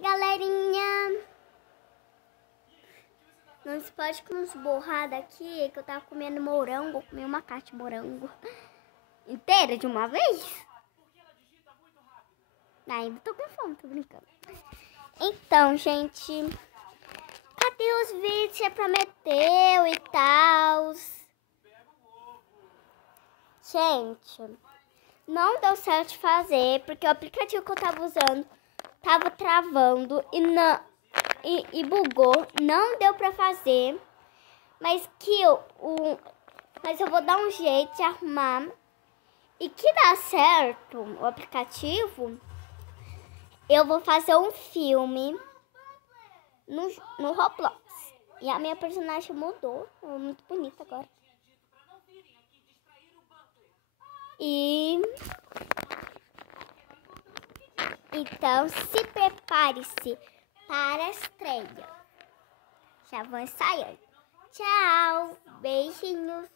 galerinha. Não se pode com uns borrados aqui, que eu tava comendo morango. Comi uma caixa de morango inteira de uma vez. Ainda tô com fome, tô brincando. Então, gente, cadê os vídeos que você prometeu e tal? Gente, não deu certo de fazer, porque o aplicativo que eu tava usando tava travando e bugou. Não deu pra fazer, mas eu vou dar um jeito de arrumar. E que dá certo o aplicativo, eu vou fazer um filme no Roblox. E a minha personagem mudou, ela é muito bonita agora. Então, se prepare-se para a estreia. Já vou ensaiando. Tchau, beijinhos.